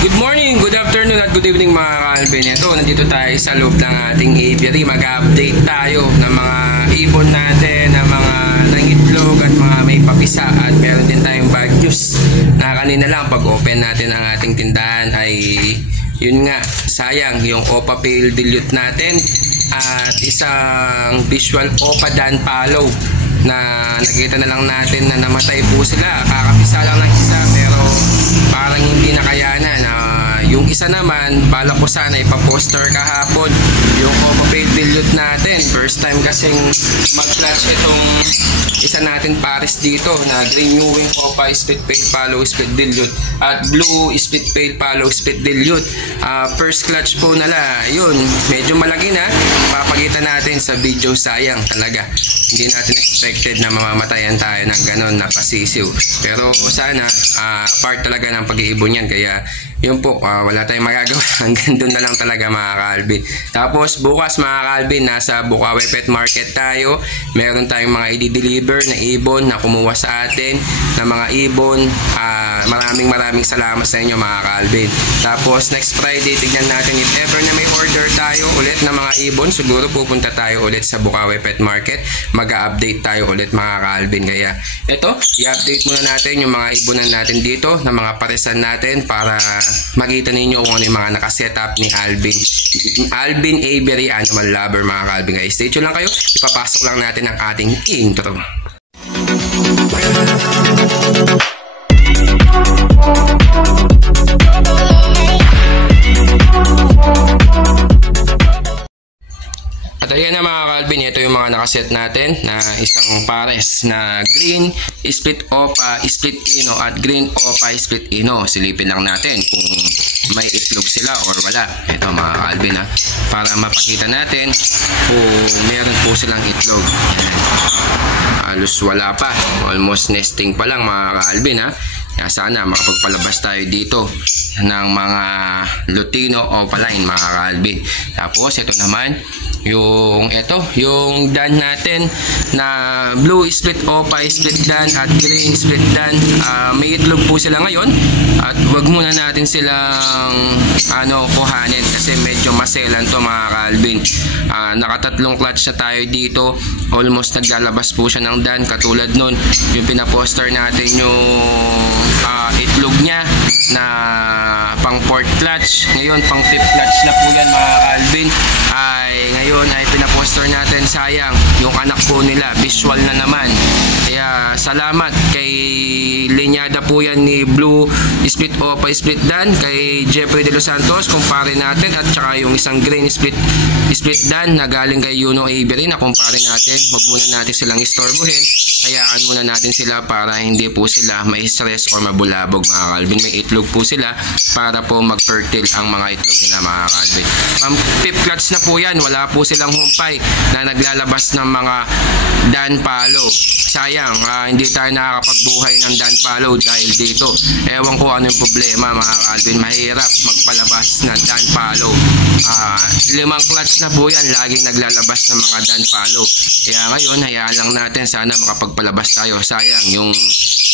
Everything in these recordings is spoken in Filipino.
Good morning, good afternoon at good evening mga ka-Alvin. Ito, nandito tayo sa loob ng ating aviary. Mag-update tayo ng mga ibon natin, ng mga nangitlog at mga may papisa. At meron din tayong bad news na kanina lang pag open natin ang ating tindahan ay yun nga, sayang yung Opa Pale Dilute natin at isang visual Opa Dan Palo na nakita na lang natin na namatay po sila. Kakapisa lang ng isa pero parang hindi nakayanan. Yung isa naman, balak ko sana ipaposter kahapon yung Opa Pale Dilute natin. First time kasing mag-clutch itong isa natin pares dito na Green New Wing Opa Split Pale Palo Split Dilute at Blue Split Pale Palo Split Dilute. First clutch po nala, yun, medyo malaki na. Papagitan natin sa video, sayang talaga. Hindi natin expected na mamamatayan tayo ng ganon na pasisiw. Pero sana, part talaga ng pag-iibon yan. Kaya yun po, wala tayong magagawa. Hanggang doon na lang talaga mga ka-Alvin. Tapos bukas mga ka-Alvin, nasa Bukawi Pet Market tayo. Meron tayong mga i-deliver na ibon na kumuha sa atin na mga ibon. Maraming salamat sa inyo mga ka-Alvin. Tapos next Friday, tignan natin if ever na may order tayo ulit na mga ibon. Siguro pupunta tayo ulit sa Bukawi Pet Market. Mag-update tayo ulit mga ka-Alvin. Kaya ito, i-update muna natin yung mga ibonan natin dito na mga paresan natin para makita ninyo kung ano yung mga nakaset up ni Alvin Aviary Animal Lover mga ka-Alvin. Guys, stay tuned lang kayo. Ipapasok lang natin ang ating intro. At ayan na mga ka-Alvin, ito yung mga nakaset natin na isang pares na Green Split Opa Split Ino at Green Opa Split Ino. Silipin lang natin kung may itlog sila or wala. Ito mga ka-Alvin para mapakita natin kung meron po silang itlog. Halos wala pa, almost nesting pa lang mga ka-Alvin Kaya sana makapagpalabas tayo dito ng mga Lutino o Opaline mga ka-Alvin. Tapos ito naman yung Dan natin na Blue Split Opa Split Dan at Green Split Dan. May itlog po sila ngayon at wag muna natin silang kuhanin kasi medyo maselan to mga ka-Alvin. Nakatatlong clutch na tayo dito, almost naglalabas po siya ng Dan. Katulad nun yung pinaposter natin yung itlog niya na pang 4th clutch, ngayon pang 5th clutch na po yan mga ka-Alvin. Ngayon ay pinaposter natin, sayang yung anak po nila, visual na naman. Kaya salamat kay linyada po yan ni Blue Split Opa Split Dan, kay Jeffrey De Los Santos, kumpare natin, at saka yung isang Green Split Dan na galing kay Yuno Aviary na kumpare natin. Huwag muna natin silang istorbohin, hayaan muna natin sila para hindi po sila may stress or mabulabog mga ka-Alvin. May itlog po sila para po mag-fertile ang mga itlog nila mga ka-Alvin. Pang 5th clutch na po yan, wala po silang humpay na naglalabas ng mga Dan Palo. Sayang, hindi tayo nakakapagbuhay ng Dan Palo dahil dito. Ewan ko ano yung problema mga ka-Alvin, mahirap magpalabas ng Dan Palo. 5 clutch na po yan, laging naglalabas ng mga Dan Palo. Kaya ngayon, hayaan lang natin, sana makapagpalabas tayo. Sayang, yung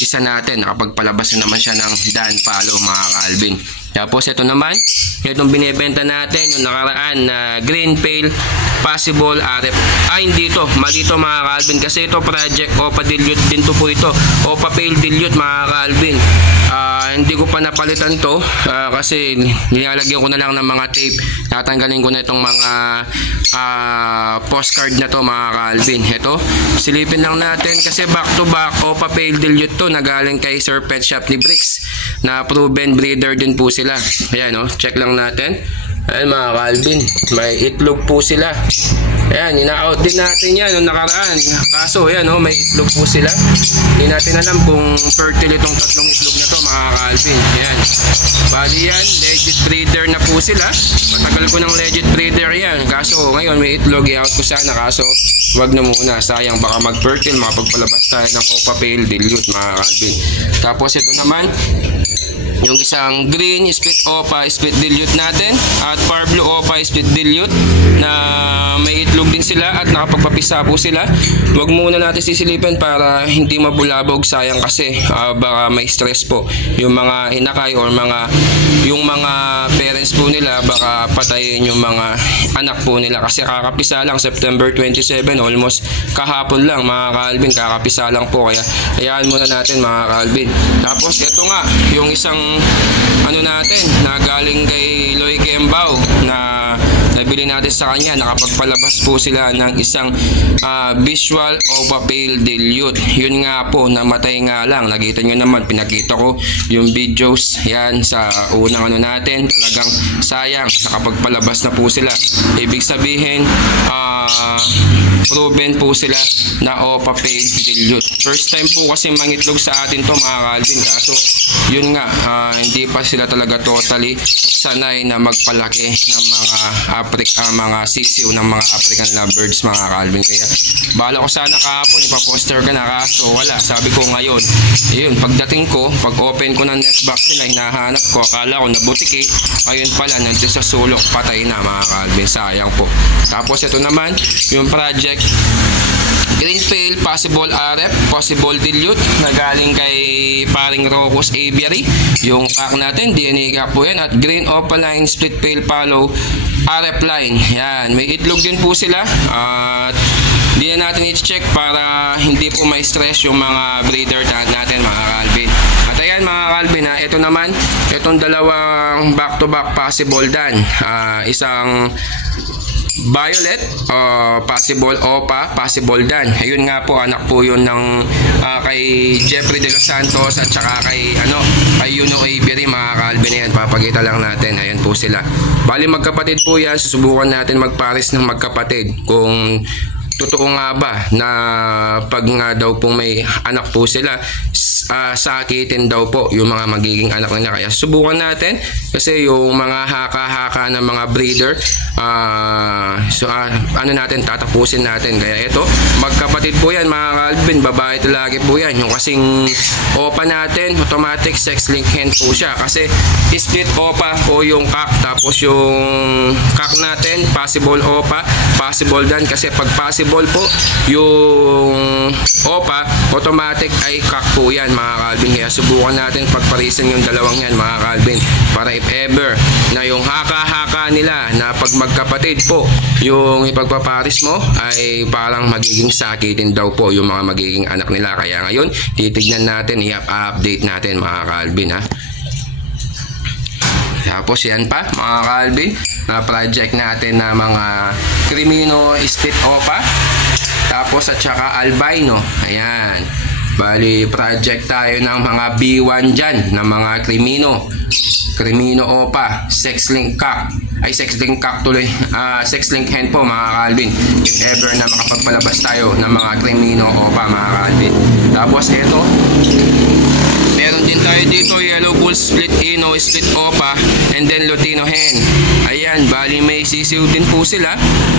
isa natin, nakapagpalabas na naman siya ng Dan Palo mga ka-Alvin. Tapos ito naman, itong binibenta natin, yung nakaraan na Green Pale Possible RF. Hindi to, mali to mga ka-Alvin kasi ito Project Opa Dilute din to po ito. Opa Pale Dilute mga ka-Alvin. Hindi ko pa napalitan to kasi nilalagyan ko na lang ng mga tape. Tatanggalin ko na itong mga postcard na to mga ka-Alvin. Ito, silipin lang natin kasi back to back Opa Pale Dilute to na galing kay Sir Pet Shop ni Bricks na proven breeder din po sila. Ayan check lang natin. Ayan mga ka-Alvin, may itlog po sila. Ayan, ina-out din natin yan nung nakaraan. Kaso ayan may itlog po sila. Hindi natin alam kung fertile itong tatlong itlog na to mga ka-Alvin. Ayan, bali yan, legit breeder na po sila. Matagal ko ng legit breeder yan. Kaso ngayon may itlog, i-out ko sana. Kaso wag na muna, sayang, baka mag-fertile, makapagpalabas tayo ng Opa Pale Dilute mga ka-Alvin. Tapos ito naman yung isang Green Split Opa Split Dilute natin at Far Blue Opa Split Dilute na may itlog din sila at nakapagpapisa po sila. Huwag muna natin sisilipin para hindi mabulabog, sayang kasi baka may stress po yung mga hinakay or mga yung mga parents po nila baka patayin yung mga anak po nila kasi kakapisa lang September 27, almost kahapon lang mga ka-Alvin, kakapisa lang po, kaya hayaan muna natin mga ka-Alvin. Tapos ito nga yung isang ano natin na galing kay Loy Kembao na nabili natin sa kanya, nakapagpalabas po sila ng isang visual Opa Pale Dilute. Yun nga po, namatay nga lang. Nakita nyo naman, pinakita ko yung videos yan sa unang ano natin. Talagang sayang, nakapagpalabas na po sila. Ibig sabihin, proven po sila na Opa Pale Dilute. First time po kasi mangitlog sa atin to mga ka-Alvin, kaso yun nga, hindi pa sila talaga totally sanay na magpalaki ng mga sisiw ng mga African lovebirds mga ka-Alvin. Kaya bala ko sana kahapon ipaposter ka na, kaso wala. Sabi ko ngayon, yun, pagdating ko, pag open ko ng nest box nila, hinahanap ko, akala ko nabutiki, ayun pala, nandun sa sulok, patay na mga ka-Alvin. Sayang po. Tapos ito naman yung project Green Pale Possible RF Possible Dilute na galing kay paring Rocos Aviary. Yung pack natin, DNA pack po yan. At Green Opaline Split Pale Follow RF line. Yan, may itlog din po sila. At hindi na natin i-check para hindi po ma-stress yung mga breeder natin mga ka-Alvin. At ayan mga ka-Alvin, ito naman, itong dalawang back-to-back possible dan. Isang Violet, possible Opa, possible Dan. Ayun nga po, anak po yun ng kay Jeffrey De Los Santos at saka kay Yuno Aviary mga ka-Alvin. Ayan, papakita lang natin. Ayan po sila. Bali magkapatid po yan. Susubukan natin magpares ng magkapatid kung totoo nga ba na pag nga daw pong may anak po sila, sakitin daw po yung mga magiging anak nila. Kaya subukan natin kasi yung mga haka-haka ng mga breeder, natin, tatapusin natin. Kaya ito, magkapatid po yan mga ka-Alvin, babae talagi po yan. Yung kasing Opa natin, automatic sex link hen po siya kasi split Opa po yung cock, tapos yung cock natin possible Opa, possible Dan. Kasi pag possible po yung Opa, automatic ay cock po yan mga ka-Alvin. Kaya subukan natin pagparisan yung dalawang yan mga ka-Alvin, para if ever na yung haka-haka nila na pag magkapatid po yung ipagpaparis mo ay parang magiging sakitin daw po yung mga magiging anak nila. Kaya ngayon titignan natin, i-update natin mga ka-Alvin ha. Tapos yan pa mga ka-Alvin, project natin na mga Crimino Split Opa, tapos at saka albino. Ayan, bali project tayo ng mga B1 dyan na mga Crimino Opa, sex link cock, sex link cock tuloy, sex link hen po mga ka-Alvin, if ever na makapagpalabas tayo ng mga Crimino Opa mga ka-Alvin. Tapos ito, meron din tayo dito Yellow Bull Split Ino, Split Opa, and then Lutino hen. Ayan, bali may sisiw din po sila.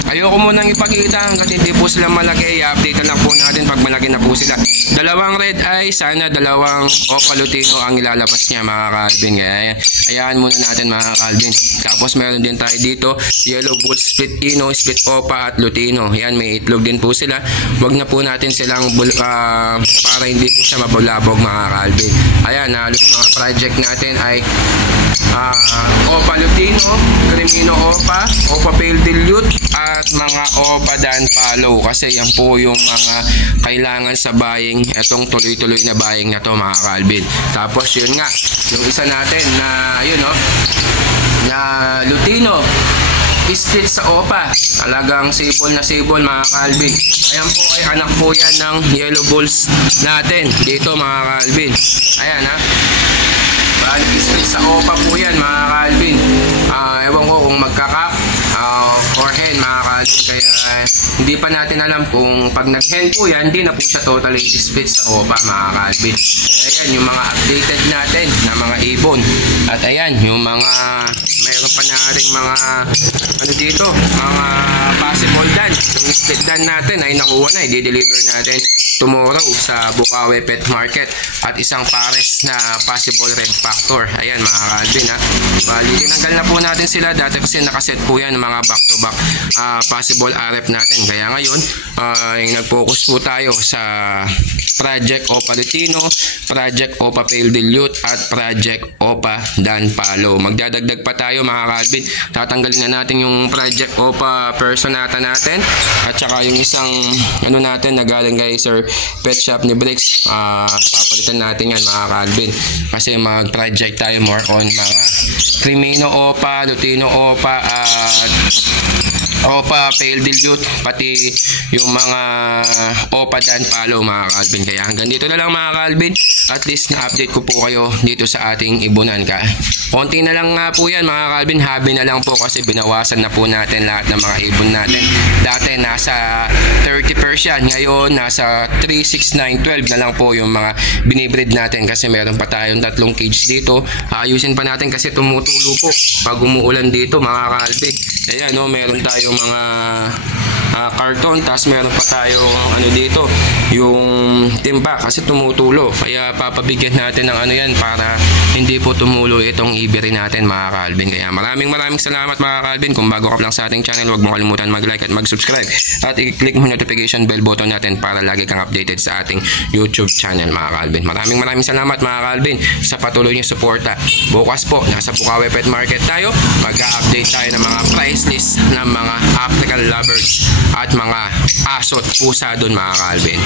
Ayoko munang ipakita hanggat hindi po sila malaki. I-update na lang po natin pag malaki na po sila. Dalawang red eye, sana dalawang Opa Lutino ang ilalabas niya mga ka-Alvin. Kaya ayan muna natin mga ka-Alvin. Tapos meron din tayo dito Yellow Bull Split Ino, Split Opa at Lutino. Ayan, may itlog din po sila. Wag na po natin silang para hindi po siya mabulabog mga ka-Alvin. Ayan, halos mga project natin ay Opa Lutino, Crimino Opa, Opa Pale Dilute at mga Opa Dan Follow. Kasi yan po yung mga kailangan sa buying, itong tuloy-tuloy na buying na to mga ka-Alvin. Tapos yun nga, yung isa natin na yun na Lutino split sa Opa, talagang sibol na sibol mga ka-Alvin. Ayan po ay anak po yan ng Yellow Bulls natin dito mga ka-Alvin. Ayan ha, balik split sa Opa po yan mga ka-Alvin. Ewan ko kung magkakap or hen mga ka-Alvin. Kaya hindi pa natin alam kung pag nag-hen po yan, hindi na po siya totally split sa Opa mga ka-Alvin. Ayan yung mga updated natin na mga ibon. At ayan yung mga mayroon pa na rin mga dito, mga possible dan. Yung split dan natin ay nakuha na, i-deliver natin tomorrow sa Bukawi Pet Market at isang pares na possible red factor. Ayan mga Calvin ha. Bali, tinanggal na po natin sila dati kasi nakaset po yan ng mga back-to-back possible RF natin. Kaya ngayon, nag-focus po tayo sa Project Opa Lutino, Project Opa Pale Dilute at Project Opa Dan Palo. Magdadagdag pa tayo mga Calvin. Tatanggalin na natin yung Project Opa Personata natin at saka yung isang ano natin na galing kay Sir Pet Shop ni Bricks. Papalitan natin yan mga Calvin kasi mag-project tayo more on mga Crimino Opa, Lutino Opa at Opa Pale Dilute, pati yung mga Opa Dan Palo mga Calvin. Kaya hanggang dito na lang mga Calvin. At least na-update ko po kayo dito sa ating ibunan ka. Konti na lang nga po yan mga Calvin. Habi na lang po kasi binawasan na po natin lahat ng mga ibon natin. Dati nasa 30%, ngayon nasa 3, 6, 9, 12 na lang po yung mga binibreed natin kasi meron pa tayong 3 cage dito. Ayusin pa natin kasi tumutulo po pag umuulan dito mga Calvin. Ayan no, meron tayong mga karton, tapos meron pa tayong ano dito, yung timba kasi tumutulo. Kaya papabigyan natin ng ano yan para hindi po tumulo itong ibiri natin mga Calvin. Kaya maraming salamat mga Calvin. Kung bago ka lang sa ating channel, huwag mo kalimutan mag-like at mag-subscribe at i-click mo notification bell button natin para lagi kang updated sa ating YouTube channel mga Calvin. Maraming salamat mga Calvin sa patuloy niyo suporta. Bukas po nasa Bukawi Pet Market tayo. Mag-update tayo ng mga price list ng mga African lovers at mga aso at pusa doon mga Calvin.